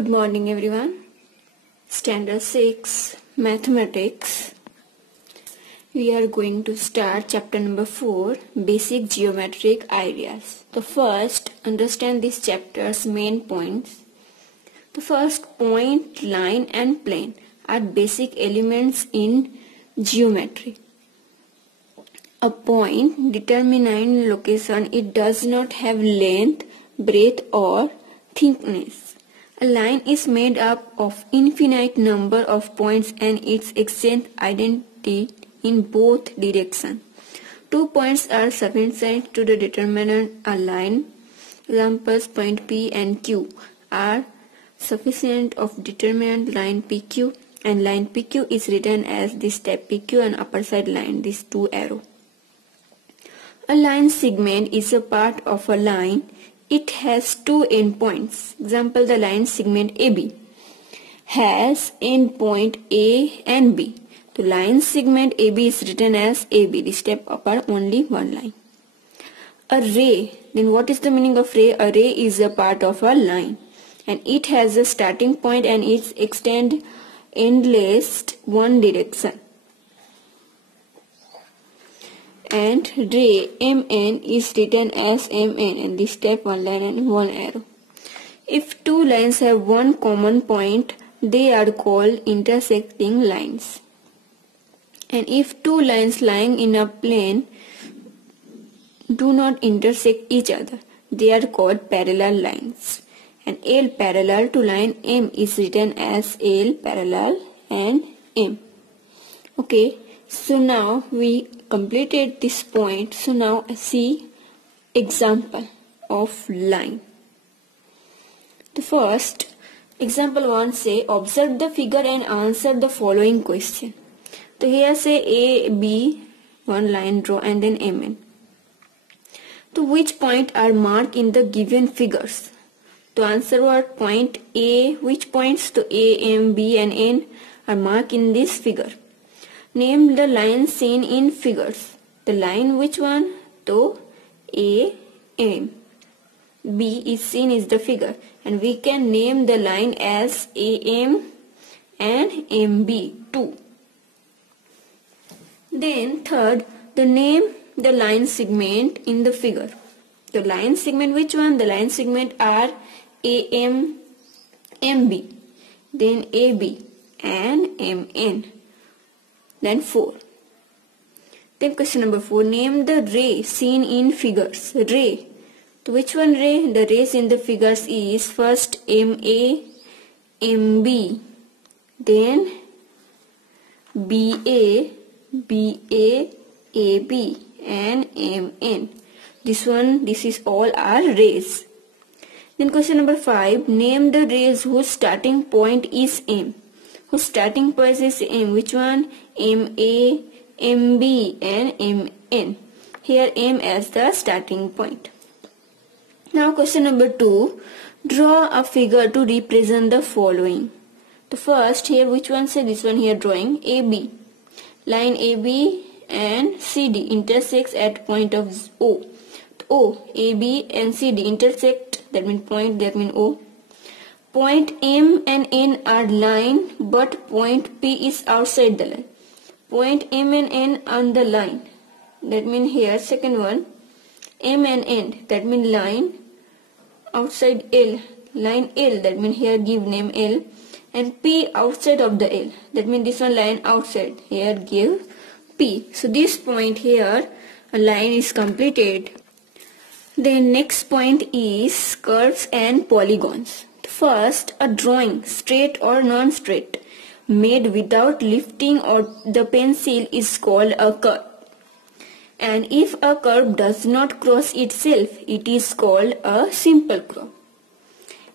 Good morning everyone. Standard 6 Mathematics. We are going to start chapter number 4, Basic Geometric Ideas. The first, understand this chapter's main points. The first, point, line and plane are basic elements in geometry. A point determines location. It does not have length, breadth or thickness. A line is made up of infinite number of points and its extent identity in both directions. 2 points are sufficient to determine a line. Examples, point P and Q are sufficient of determinant line PQ, and line PQ is written as this step PQ and upper side line, these two arrow. A line segment is a part of a line. It has two endpoints. Example, the line segment AB has endpoint A and B. The line segment AB is written as AB. The step upper only one line. A ray. Then what is the meaning of ray? A ray is a part of a line, and it has a starting point and it extends endless one direction. And ray MN is written as MN, and this step one line and one arrow. If two lines have one common point, they are called intersecting lines. And if two lines lying in a plane do not intersect each other, they are called parallel lines. And L parallel to line M is written as L parallel and M. Okay, so now we completed this point. So now see example of line. The first example 1 say, observe the figure and answer the following question. So here say A, B, one line draw and then MN. To which point are marked in the given figures? To answer what point A, which points to A, M, B and N are marked in this figure? Name the line seen in figures. The line which one? To A, M. B is seen is the figure, and we can name the line as AM and MB too. Then third, name the line segment in the figure. The line segment which one? The line segment are AM, MB, then AB and MN. Then 4. Then question number 4. Name the ray seen in figures. Ray. To which one ray? The rays in the figures is first MA, MB, then BA, BA, AB and MN. This is all are rays. Then question number 5. Name the rays whose starting point is M. Whose starting point is M. Which one? MA, MB and MN. Here M as the starting point. Now question number 2. Draw a figure to represent the following. The first here, which one? Say this one here drawing AB. Line AB and CD intersects at point of O. O, AB and CD intersect, that means point, that means O. Point M and N are line, but point P is outside the line. Point M and N on the line, that means here second one, M and N, that means line outside L, line L, that means here give name L, and P outside of the L, that means this one line outside, here give P. So this point here, a line is completed. Then next point is curves and polygons. First, a drawing, straight or non-straight, made without lifting or the pencil is called a curve. And if a curve does not cross itself, it is called a simple curve.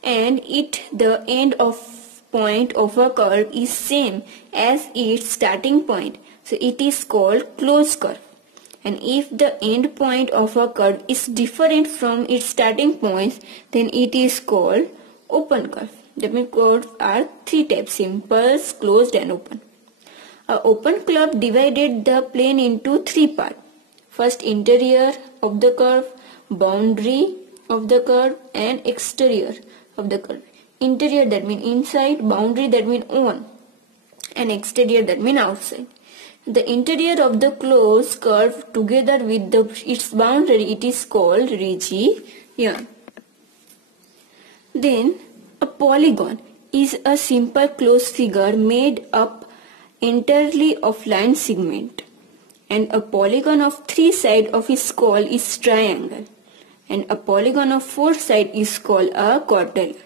And the end of point of a curve is same as its starting point, so it is called closed curve. And if the end point of a curve is different from its starting point, then it is called open curve. That means curves are 3 types: simple, closed and open. A open curve divided the plane into 3 parts. First, interior of the curve, boundary of the curve and exterior of the curve. Interior that means inside, boundary that means on, and exterior that means outside. The interior of the closed curve together with its boundary, it is called region. Then a polygon is a simple closed figure made up entirely of line segment, and a polygon of 3 sides of is called is triangle, and a polygon of 4 sides is called a quadrilateral.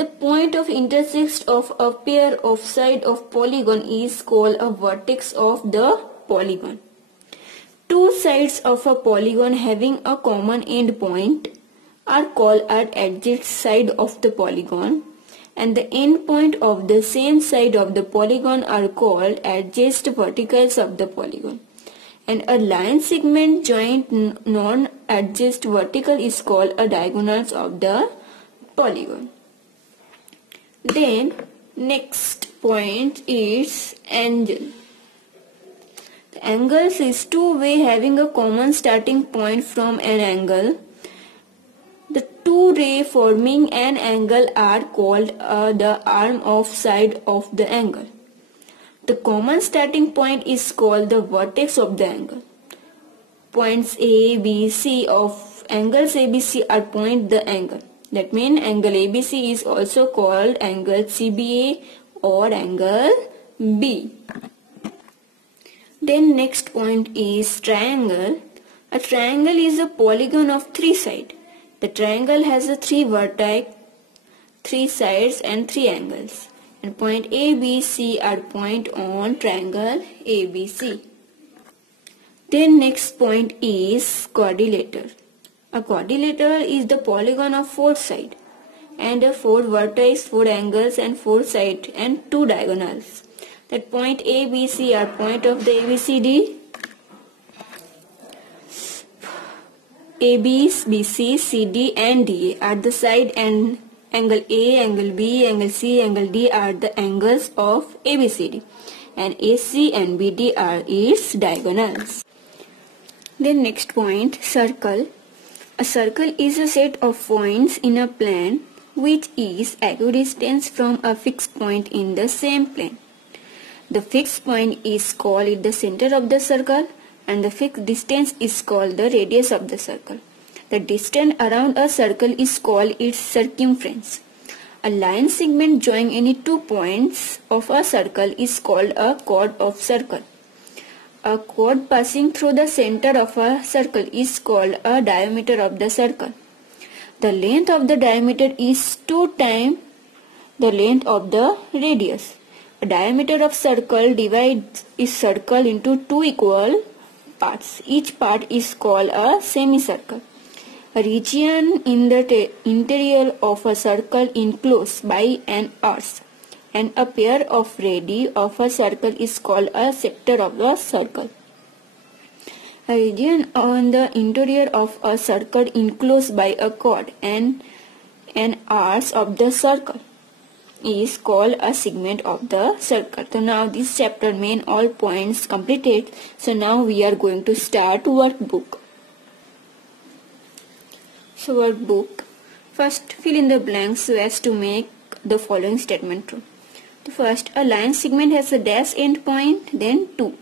The point of intersection of a pair of sides of polygon is called a vertex of the polygon. 2 sides of a polygon having a common end point are called an adjacent side of the polygon, and the end point of the same side of the polygon are called adjacent verticals of the polygon. And a line segment joint non-adjacent vertical is called a diagonals of the polygon. Then next point is angle. The angles is two way having a common starting point from an angle. The two ray forming an angle are called the arm of side of the angle. The common starting point is called the vertex of the angle. Points A, B, C of angles ABC are point the angle. That means angle ABC is also called angle CBA or angle B. Then next point is triangle. A triangle is a polygon of 3 sides. The triangle has a 3 vertex, 3 sides and 3 angles. And point A, B, C are point on triangle ABC. Then next point is quadrilateral. A quadrilateral is the polygon of 4 sides and 4 vertices, 4 angles and 4 sides and 2 diagonals. That point A, B, C are point of the ABCD. A, B, C, C, D and D are the side, and angle A, angle B, angle C, angle D are the angles of ABCD, and AC and BD are its diagonals. Then next point, circle. A circle is a set of points in a plane which is equidistant from a fixed point in the same plane. The fixed point is called the center of the circle, and the fixed distance is called the radius of the circle. The distance around a circle is called its circumference. A line segment joining any 2 points of a circle is called a chord of circle. A chord passing through the center of a circle is called a diameter of the circle. The length of the diameter is 2 times the length of the radius. A diameter of circle divides its circle into 2 equal parts. Each part is called a semicircle. A region in the interior of a circle enclosed by an arc, and a pair of radii of a circle is called a sector of the circle. A region on the interior of a circle enclosed by a chord and an arc of the circle is called a segment of the circle. So now this chapter main all points completed. So now we are going to start workbook. So workbook. First fill in the blanks so as to make the following statement true. First, a line segment has a dash end point, then 2.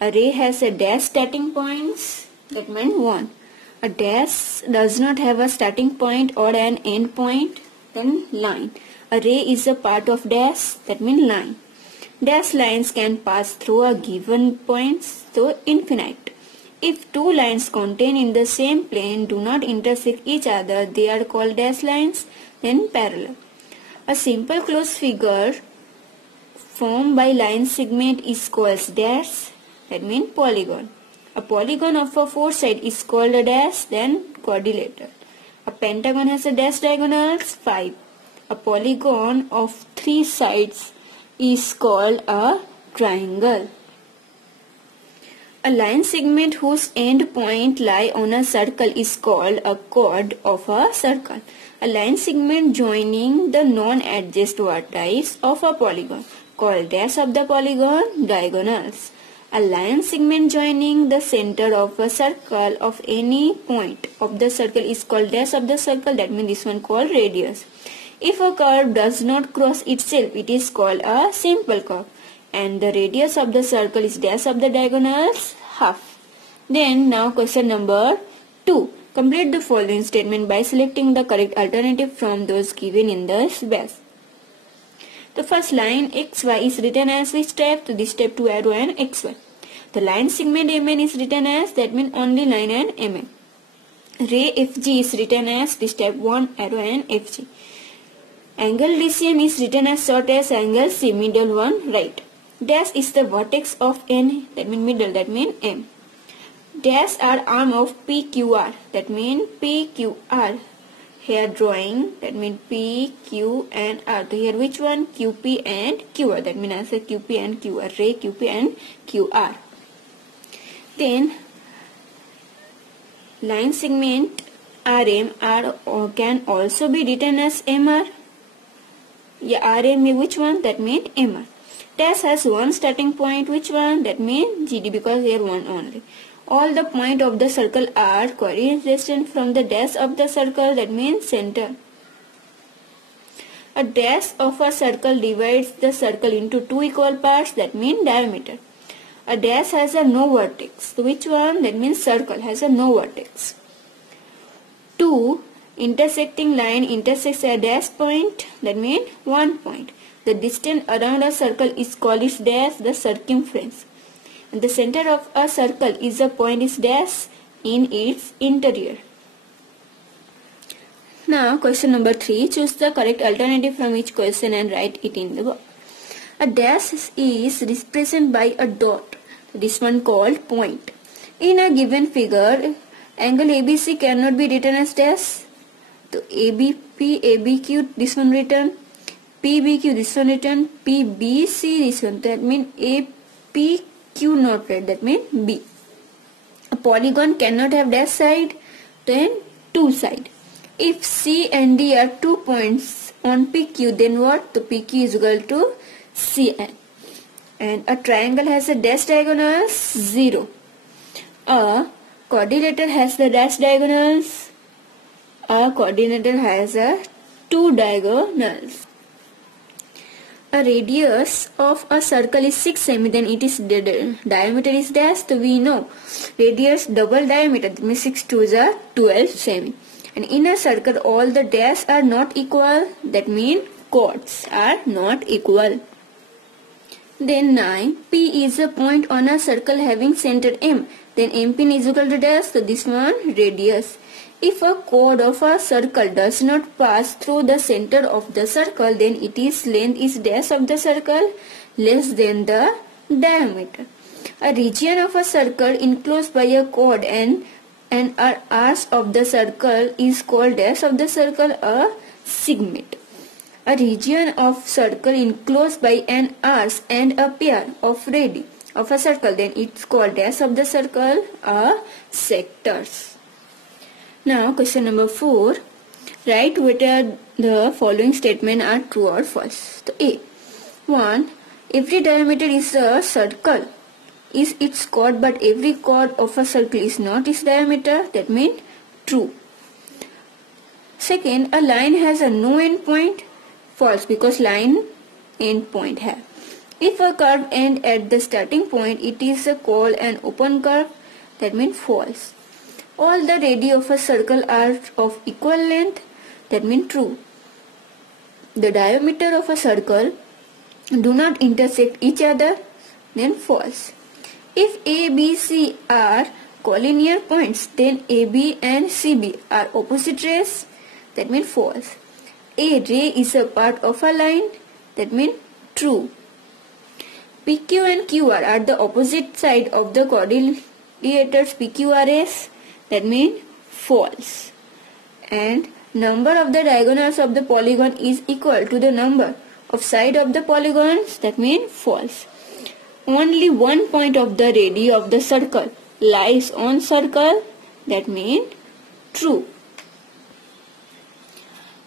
A ray has a dash starting points, that means 1. A dash does not have a starting point or an end point, then line. A ray is a part of dash, that means line. Dash lines can pass through a given point, so infinite. If 2 lines contained in the same plane do not intersect each other, they are called dash lines, then parallel. A simple closed figure formed by line segment is called dash, that means polygon. A polygon of a 4 sides is called a dash, then quadrilateral. A pentagon has a dash diagonals 5. A polygon of 3 sides is called a triangle. A line segment whose end point lie on a circle is called a chord of a circle. A line segment joining the non-adjacent vertices of a polygon called dash of the polygon, diagonals. A line segment joining the center of a circle of any point of the circle is called dash of the circle, that means this one called radius. If a curve does not cross itself, it is called a simple curve. And the radius of the circle is dash of the diagonals half. Then now question number 2. Complete the following statement by selecting the correct alternative from those given in the space. The first line xy is written as which step? To this step 2 arrow and xy. The line segment MN is written as, that means only line and MN. Ray FG is written as this step 1 arrow and FG. Angle DCM is written as short as angle C, middle one right. Dash is the vertex of N, that means middle, that means M. Dash are arm of PQR, that means PQR. Here drawing, that means P, Q and R. So here which one? QP and QR, that means answer QP and QR. Ray, QP and QR. Then line segment RM can also be written as MR. Yeah, RM which one? That means MR. Dash has one starting point, which one? That means GD, because here one only. All the point of the circle are coordinate from the dash of the circle, that means center. A dash of a circle divides the circle into two equal parts, that means diameter. A dash has a no vertex. So which one? That means circle has a no vertex. Two intersecting line intersects a dash point, that means one point. The distance around a circle is called its dash, the circumference. And the center of a circle is a point is dash in its interior. Now question number 3. Choose the correct alternative from each question and write it in the box. A dash is represented by a dot. This one called point. In a given figure, angle ABC cannot be written as dash. So ABP, ABQ, this one written. PBQ, this one written. PBC, this one. That means APQ not right. That means B. A polygon cannot have dash side, then two side. If C and D are 2 points on PQ, then what? The PQ is equal to CN. And a triangle has a dash diagonals 0. A quadrilateral has the dash diagonals. A quadrilateral has a 2 diagonals. A radius of a circle is 6 cm, then it is diameter is dash. So we know radius double diameter, that means 6 2 is 12 cm. And in a circle all the dash are not equal, that means chords are not equal. Then 9. P is a point on a circle having center M. Then MP is equal to dash. So this one radius. If a chord of a circle does not pass through the center of the circle, then its length is dash of the circle less than the diameter. A region of a circle enclosed by a chord and an arc of the circle is called dash of the circle, a segment. A region of circle enclosed by an arc and a pair of radii of a circle, then it's called dash of the circle, a sectors. Now question number 4. Write whether the following statement are true or false. So A. 1. Every diameter is a circle is its chord, but every chord of a circle is not its diameter. That means true. Second, a line has a no end point. False, because line end point have. If a curve end at the starting point, it is called an open curve. That means false. All the radii of a circle are of equal length. That means true. The diameter of a circle do not intersect each other. Then false. If A, B, C are collinear points, then AB and CB are opposite rays. That means false. A ray is a part of a line. That means true. PQ and QR are the opposite side of the coordinators PQRS. That means false. And number of the diagonals of the polygon is equal to the number of side of the polygons. That means false. Only one point of the radii of the circle lies on circle. That means true.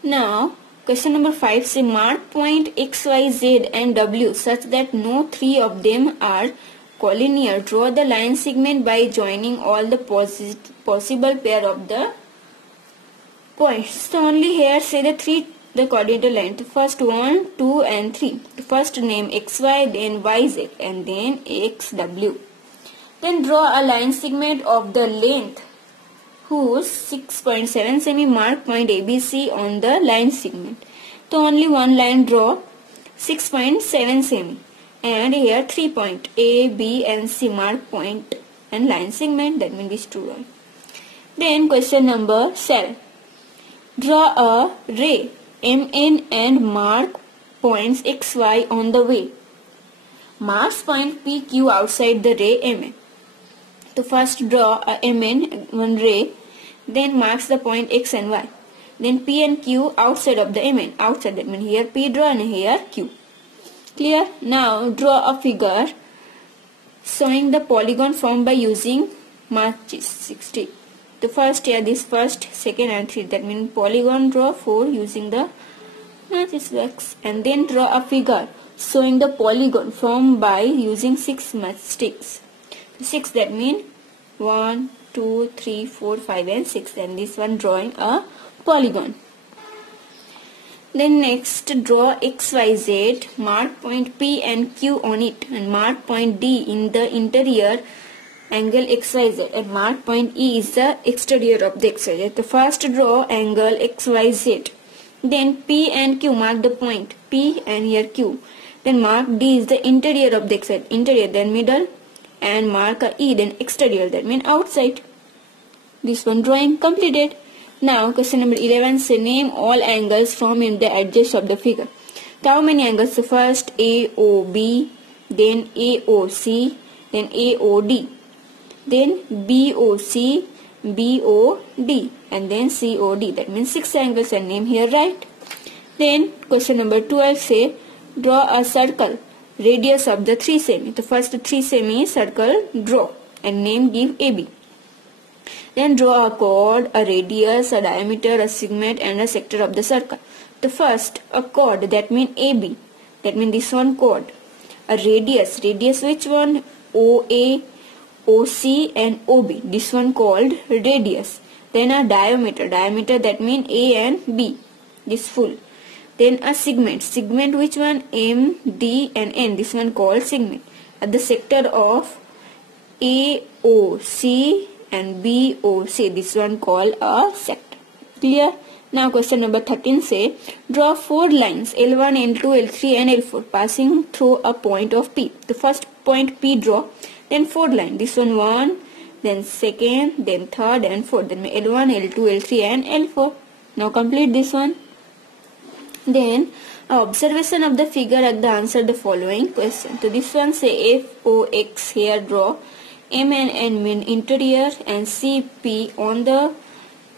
Now question number 5 say mark point X, Y, Z and W such that no three of them are collinear. Draw the line segment by joining all the possible pair of the points. So only here say the three the coordinate line. The first 1, 2 and 3. The first name XY, then YZ and then XW. Then draw a line segment of the length whose 6.7 cm mark point ABC on the line segment. So only one line draw 6.7 cm and here 3 point A, B and C mark point and line segment, that means these two lines. Then question number 7. Draw a ray MN and mark points XY on the way. Marks point PQ outside the ray MN. So first draw a MN, one ray, then marks the point X and Y. Then P and Q outside of the MN, outside, that means here P draw and here Q. Clear? Now draw a figure showing the polygon formed by using matches 60. The first here, this first, second and third, that means polygon draw 4 using the matches X, and then draw a figure showing the polygon formed by using 6 matchsticks. 6, that means 1, 2, 3, 4, 5 and 6, and this one drawing a polygon. Then next draw XYZ, mark point P and Q on it and mark point D in the interior angle XYZ and mark point E is the exterior of the XYZ. The first draw angle XYZ, then P and Q mark the point P and here Q, then mark D is the interior of the XYZ, interior then middle, and mark a E then exterior, that means outside. This one drawing completed. Now question number 11, say name all angles from in the edges of the figure. So how many angles? So first AOB, then AOC, then AOD, then BOC, BOD and then COD, that means 6 angles and name here right. Then question number 12, say draw a circle radius of the 3 semi. The first 3 semi circle draw and name give AB. Then draw a chord, a radius, a diameter, a segment and a sector of the circle. The first a chord, that means AB, that means this one chord. A radius which one? OA, OC and OB, this one called radius. Then a diameter that means A and B, this full. Then a segment which one? M, D and N, this one called segment. At the sector of AOC and BOC, this one called a sector. Clear? Now question number 13, say draw 4 lines L1, L2, L3 and L4 passing through a point of P. The first point P draw, then 4 line. This one 1, then second, then third and fourth. Then L1, L2, L3 and L4. Now complete this one. Then observation of the figure at the answer the following question. So this one say FOX here draw M and N mean interior and CP on the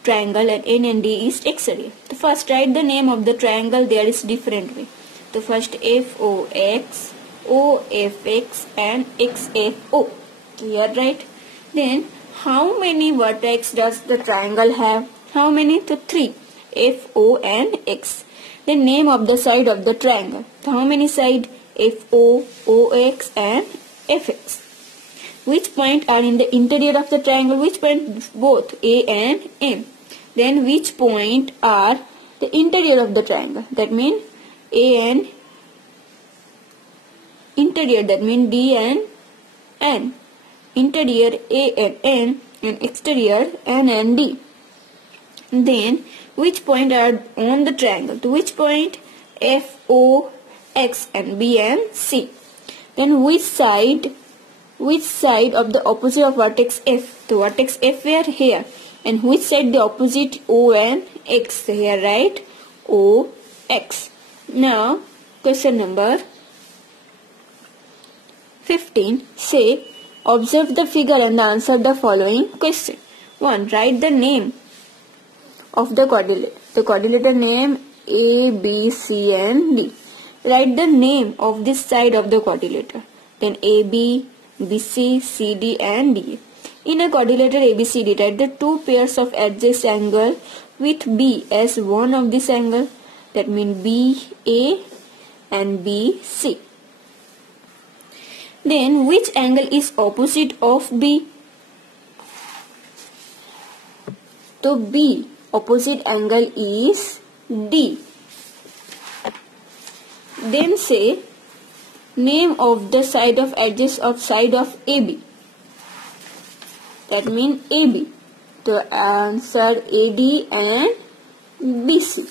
triangle and N and D is exterior. The first write the name of the triangle, there is different way. The first FOX, OFX and XFO. Clear, right? Then how many vertex does the triangle have? How many? So 3. FO and X. The name of the side of the triangle. So how many side? FO, OX and FX. Which point are in the interior of the triangle? Which point? Both A and M. Then which point are the interior of the triangle? That means A and interior, that means D and N. Interior A and N and exterior N and D. Then which point are on the triangle? To which point? F, O, X and B and C. Then which side of the opposite of vertex F? The vertex F where? Here. And which side the opposite O and X? Here, right? O, X. Now question number 15. Say observe the figure and answer the following question. 1. Write the name of the quadrilateral. The quadrilateral name A, B, C and D. Write the name of this side of the quadrilateral. Then AB, BC, CD and DA. In a quadrilateral ABCD, write the 2 pairs of adjacent angle with B as one of this angle. That means BA and BC. Then which angle is opposite of B? So B opposite angle is D. Then say name of the side of edges of side of AB. That means AB. The answer AD and BC.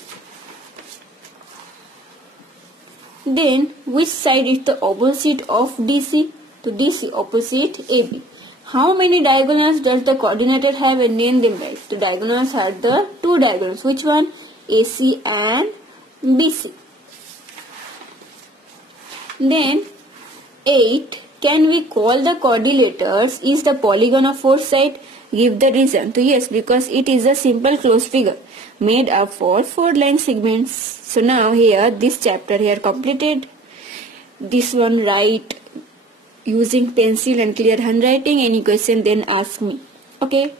Then which side is the opposite of DC? To DC opposite AB. How many diagonals does the coordinator have and name them right? The diagonals are the two diagonals. Which one? AC and BC. Then 8. Can we call the quadrilaters is the polygon of four sides? Give the reason. So yes, because it is a simple closed figure made up for 4 line segments. So now here this chapter here completed. This one write using pencil and clear handwriting. Any question then ask me. Okay.